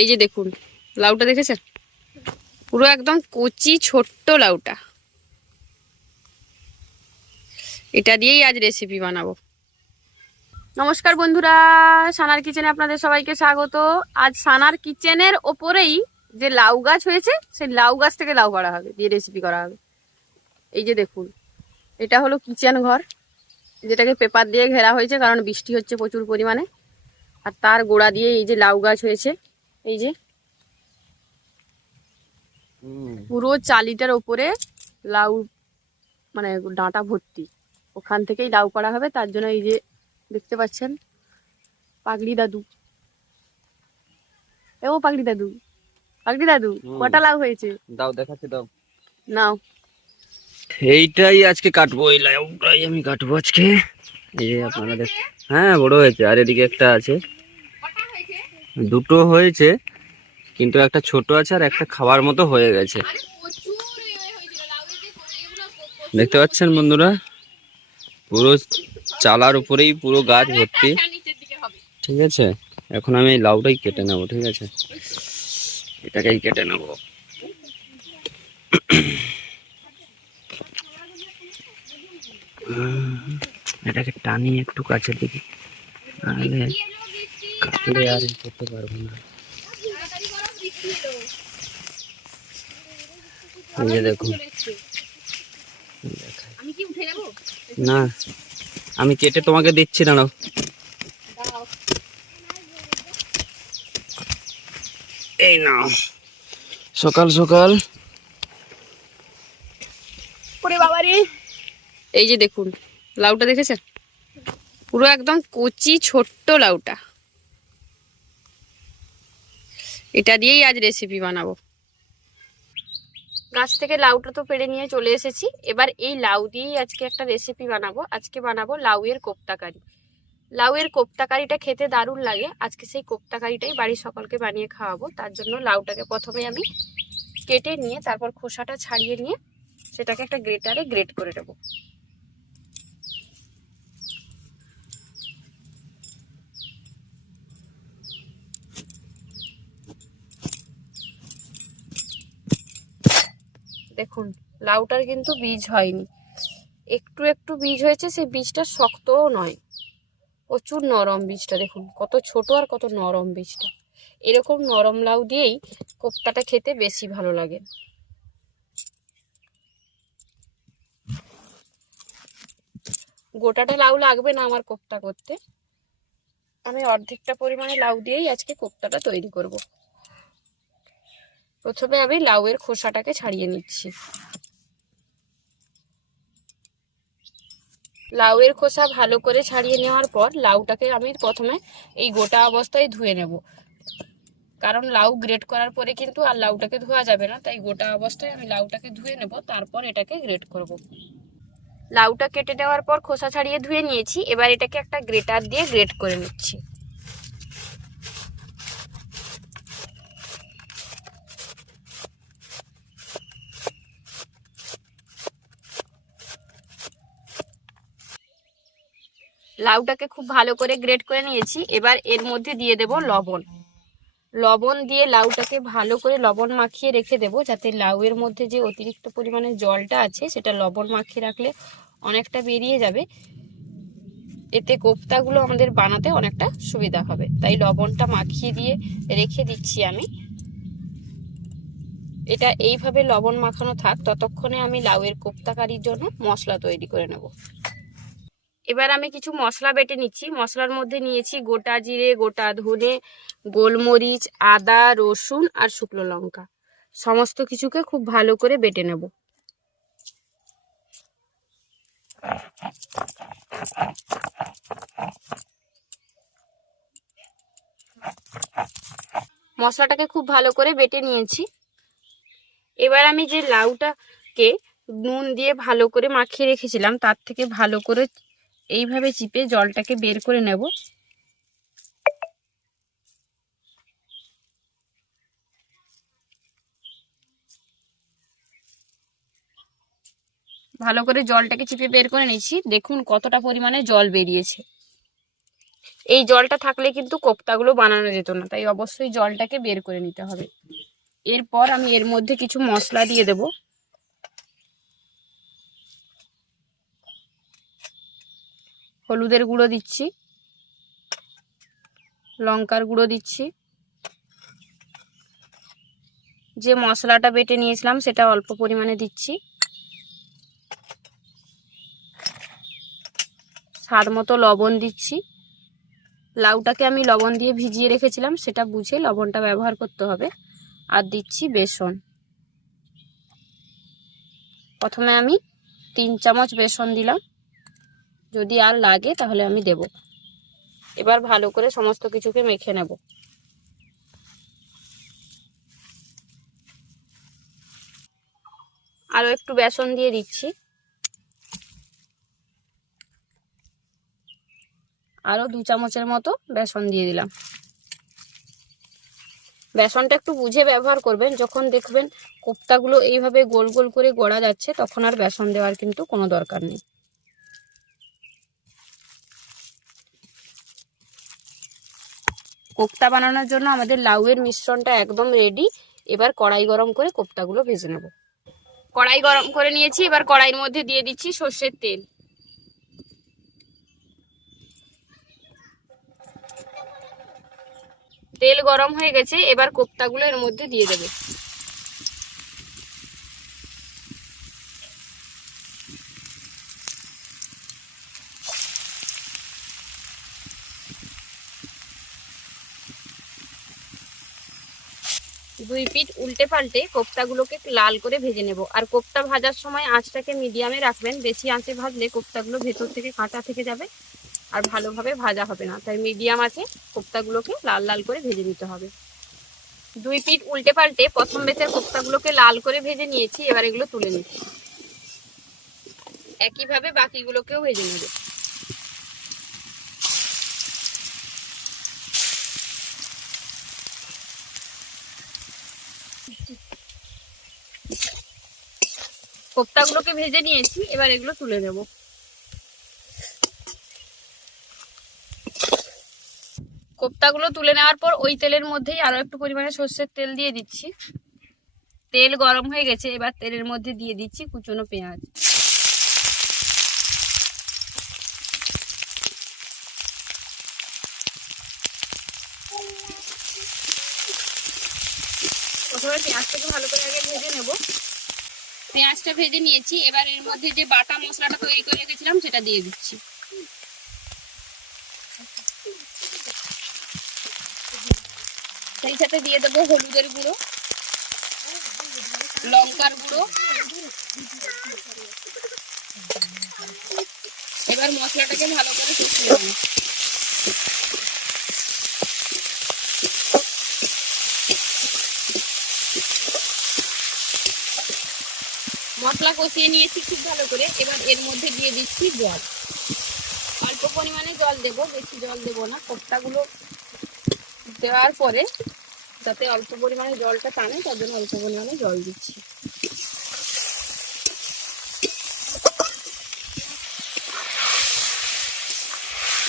এই যে দেখুন লাউটা দেখেছেন, পুরো একদম কচি ছোট্ট লাউটা। এটা দিয়েই আজ রেসিপি বানাবো। নমস্কার বন্ধুরা, সানার কিচেনে আপনাদের সবাইকে স্বাগত। আজ সানার কিচেনের ওপরেই যে লাউ গাছ হয়েছে, সেই লাউ গাছ থেকে লাউ করা হবে, দিয়ে রেসিপি করা হবে। এই যে দেখুন, এটা হলো কিচেন ঘর, যেটাকে পেপার দিয়ে ঘেরা হয়েছে, কারণ বৃষ্টি হচ্ছে প্রচুর পরিমাণে। আর তার গোড়া দিয়ে এই যে লাউ গাছ হয়েছে, এই যে পুরো চালিটার ওপরে লাউ, মানে ডাঁটা ভর্তি, ওখান থেকেই লাউ করা হবে। তার জন্য এই যে দেখতে পাচ্ছেন পাগড়ি দাদু, ও পাগড়ি দাদু, পাগড়ি দাদু কটা লাউ হয়েছে দাও, দেখাচ্ছি, দাও। নাও। এইটাই আজকে কাটবো, এই লাউটাই আমি কাটবো আজকে। এই যে আপনারা দেখ, হ্যাঁ বড় হয়েছে। আর এদিকে একটা আছে, দুটো হয়েছে, কিন্তু একটা ছোট আছে আর একটা খাওয়ার মতো হয়ে গেছে। দেখতে পাচ্ছেন বন্ধুরা, পুরো চালার উপরেই পুরো গাছ ভর্তি। ঠিক আছে, এখন আমি এই লাউটাই কেটে নেবো। ঠিক আছে, এটাকেই কেটে নেবো। এটাকে টানি একটু কাছের দিকে, নাহলে কাটলে আর করতে পারবো না। এই যে দেখুন, না আমি কেটে তোমাকে দিচ্ছি, দাঁড়াও। এই নাও, সকাল সকাল। এই যে দেখুন লাউটা দেখেছেন, পুরো একদম কচি ছোট্ট লাউটা। এটা দিয়েই আজ রেসিপি বানাবো। গাছ থেকে লাউটা তো পেড়ে নিয়ে চলে এসেছি। এবার এই লাউ দিয়েই আজকে একটা রেসিপি বানাবো। আজকে বানাবো লাউয়ের কোপ্তা কারি। লাউয়ের কোপ্তা কারিটা খেতে দারুণ লাগে। আজকে সেই কোপ্তা কারিটাই বাড়ির সকলকে বানিয়ে খাওয়াবো। তার জন্য লাউটাকে প্রথমে আমি কেটে নিয়ে, তারপর খোসাটা ছাড়িয়ে নিয়ে সেটাকে একটা গ্রেটারে গ্রেট করে নেবো। দেখুন লাউটার কিন্তু বীজ হয়নি, একটু একটু বীজ হয়েছে। সেই বীজটা শক্তও নয়, প্রচুর নরম বীজটা। দেখুন কত ছোট আর কত নরম বীজটা। এরকম নরম লাউ দিয়েই কোপ্তাটা খেতে বেশি ভালো লাগে। গোটাটা লাউ লাগবে না আমার কোপ্তা করতে, আমি অর্ধেকটা পরিমাণে লাউ দিয়েই আজকে কোপ্তাটা তৈরি করব। প্রথমে আমি লাউয়ের খোসাটাকে ছাড়িয়ে নিচ্ছি। লাউয়ের খোসা ভালো করে ছাড়িয়ে নেওয়ার পর লাউটাকে আমি প্রথমে এই গোটা অবস্থায় ধুয়ে নেব, কারণ লাউ গ্রেট করার পরে কিন্তু আর লাউটাকে ধোয়া যাবে না। তাই গোটা অবস্থায় আমি লাউটাকে ধুয়ে নেব, তারপর এটাকে গ্রেট করব। লাউটা কেটে নেওয়ার পর খোসা ছাড়িয়ে ধুয়ে নিয়েছি। এবার এটাকে একটা গ্রেটার দিয়ে গ্রেট করে নিচ্ছি। লাউটাকে খুব ভালো করে গ্রেট করে নিয়েছি। এবার এর মধ্যে দিয়ে দেব লবণ। লবণ দিয়ে লাউটাকে ভালো করে লবণ মাখিয়ে রেখে দেব, যাতে লাউয়ের মধ্যে যে অতিরিক্ত পরিমাণে জলটা আছে সেটা লবণ মাখিয়ে রাখলে অনেকটা বেরিয়ে যাবে। এতে কোপ্তাগুলো আমাদের বানাতে অনেকটা সুবিধা হবে। তাই লবণটা মাখিয়ে দিয়ে রেখে দিচ্ছি আমি। এটা এইভাবে লবণ মাখানো থাক, ততক্ষণে আমি লাউয়ের কোপ্তা কারির জন্য মশলা তৈরি করে নেব। এবার আমি কিছু মশলা বেটে নিচ্ছি। মশলার মধ্যে নিয়েছি গোটা জিরে, গোটা ধনে, গোলমরিচ, আদা, রসুন আর শুকনো লঙ্কা। সমস্ত কিছুকে খুব ভালো করে বেটে নেব। মশলাটাকে খুব ভালো করে বেটে নিয়েছি। এবার আমি যে লাউটাকে নুন দিয়ে ভালো করে মাখিয়ে রেখেছিলাম, তার থেকে ভালো করে এইভাবে চিপে জলটাকে বের করে নেব। ভালো করে জলটাকে চিপে বের করে নিয়েছি। দেখুন কতটা পরিমাণে জল বেরিয়েছে। এই জলটা থাকলে কিন্তু কোপ্তাগুলো বানানো যেত না, তাই অবশ্যই জলটাকে বের করে নিতে হবে। এরপর আমি এর মধ্যে কিছু মশলা দিয়ে দেব। হলুদের গুঁড়ো দিচ্ছি, লঙ্কার গুঁড়ো দিচ্ছি, যে মশলাটা বেটে নিয়েছিলাম সেটা অল্প পরিমাণে দিচ্ছি, স্বাদ মতো লবণ দিচ্ছি। লাউটাকে আমি লবণ দিয়ে ভিজিয়ে রেখেছিলাম, সেটা বুঝে লবণটা ব্যবহার করতে হবে। আর দিচ্ছি বেসন। প্রথমে আমি 3 চামচ বেসন দিলাম, যদি আর লাগে তাহলে আমি দেব। এবার ভালো করে সমস্ত কিছুকে মেখে নেব। আরও একটু বেসন দিয়ে দিচ্ছি, আরও 2 চামচের মতো বেসন দিয়ে দিলাম। বেসনটা একটু বুঝে ব্যবহার করবেন, যখন দেখবেন কোপ্তাগুলো এইভাবে গোল গোল করে গড়া যাচ্ছে তখন আর বেসন দেওয়ার কিন্তু কোনো দরকার নেই। কোপ্তা বানানোর জন্য আমাদের লাউয়ের মিশ্রণটা একদম রেডি। এবার কড়াই গরম করে কোপ্তাগুলো ভেজে নেব। কড়াই গরম করে নিয়েছি, এবার কড়াইয়ের মধ্যে দিয়ে দিচ্ছি সর্ষের তেল। তেল গরম হয়ে গেছে, এবার কোপ্তাগুলো এর মধ্যে দিয়ে দেবে। দুই পিঠ উল্টে পাল্টে কোপ্তাগুলোকে লাল করে ভেজে নেব। আর কোপ্তা ভাজার সময় আঁচটাকে মিডিয়ামে রাখবেন, বেশি আঁচে ভাজলে কোপ্তাগুলো ভেতর থেকে কাঁচা থেকে যাবে আর ভালোভাবে ভাজা হবে না। তাই মিডিয়াম আঁচে কোপ্তাগুলোকে লাল লাল করে ভেজে নিতে হবে। দুই পিঠ উল্টে পাল্টে প্রথম বেচের কোপ্তাগুলোকে লাল করে ভেজে নিয়েছি, এবার এগুলো তুলে নিচ্ছি। একইভাবে বাকিগুলোকেও ভেজে নেব। কোপ্তাগুলোকে ভেজে নিয়েছি, এবার এগুলো তুলে নেব। কোপ্তাগুলো তুলে নেওয়ার পর ওই তেলের মধ্যেই আরো একটু পরিমাণে সর্ষের তেল দিয়ে দিচ্ছি। তেল গরম হয়ে গেছে, এবার তেলের মধ্যে দিয়ে দিচ্ছি কুচনো পেঁয়াজ। প্রথমে পেঁয়াজটাকে ভালো করে আগে ভেজে নেব। পেঁয়াজটা ভেজে নিয়েছি, এবার এর মধ্যে যে বাটা মশলাটা তৈরি করে রেখেছিলাম সেটা দিয়ে দিচ্ছি। সেই সাথে দিয়ে দেবো হলুদের গুঁড়ো, লঙ্কার গুঁড়ো। এবার মশলাটাকে ভালো করে কষিয়ে নেব। মশলা কষিয়ে নিয়েছি খুব ভালো করে, এবার এর মধ্যে দিয়ে দিচ্ছি জল। অল্প পরিমাণে জল দেব, বেশি জল দেব না। কোপ্তাগুলো দেওয়ার পরে যাতে অল্প পরিমাণে জলটা টানে তার জন্য অল্প পরিমাণে জল দিচ্ছি।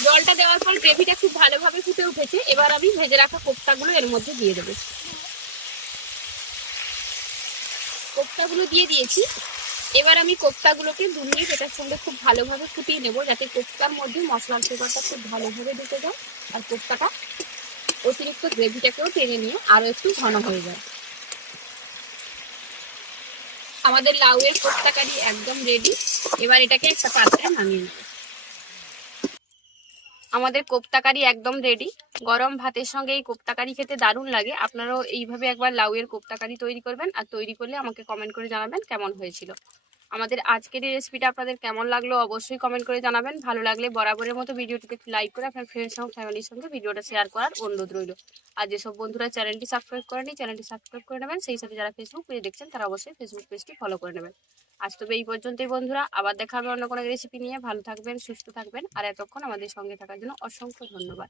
জলটা দেওয়ার পর গ্রেভিটা খুব ভালোভাবে ফুটে উঠেছে, এবার আমি ভেজে রাখা কোপ্তাগুলো এর মধ্যে দিয়ে দেবো। কোপ্তাগুলো দিয়ে দিয়েছি, এবার আমি কোপ্তাগুলোকে 2 মিনিট এটার সঙ্গে খুব ভালোভাবে ফুটিয়ে নেব, যাতে কোপ্তার মধ্যে মশলার ফ্লেভারটা খুব ভালোভাবে ঢুকে যায় আর কোপ্তাটা অতিরিক্ত গ্রেভিটাকেও টেনে নিয়ে আরো একটু ঘন হয়ে যায়। আমাদের লাউয়ের কোপ্তা কারি একদম রেডি। এবার এটাকে একটা পাত্রে নামিয়ে নেব। আমাদের কোপ্তা কারি একদম রেডি। গরম ভাতের সঙ্গে এই কোপ্তা কারি খেতে দারুণ লাগে। আপনারাও এইভাবে একবার লাউয়ের কোপ্তা কারি তৈরি করবেন, আর তৈরি করলে আমাকে কমেন্ট করে জানাবেন কেমন হয়েছিল। আমাদের আজকের এই রেসিপিটা আপনাদের কেমন লাগলো অবশ্যই কমেন্ট করে জানাবেন। ভালো লাগলে বরাবরের মতো ভিডিওটিকে লাইক করে আপনার ফ্রেন্ডস এবং ফ্যামিলির সঙ্গে ভিডিওটা শেয়ার করার অনুরোধ রইল। আর যেসব বন্ধুরা চ্যানেলটি সাবস্ক্রাইব করেনি চ্যানেলটি সাবস্ক্রাইব করে নেবেন। সেই সাথে যারা ফেসবুক পেজে দেখছেন তারা অবশ্যই ফেসবুক পেজটি ফলো করে নেবেন। আজ তবে এই পর্যন্তই বন্ধুরা, আবার দেখা হবে অন্য কোনো রেসিপি নিয়ে। ভালো থাকবেন, সুস্থ থাকবেন, আর এতক্ষণ আমাদের সঙ্গে থাকার জন্য অসংখ্য ধন্যবাদ।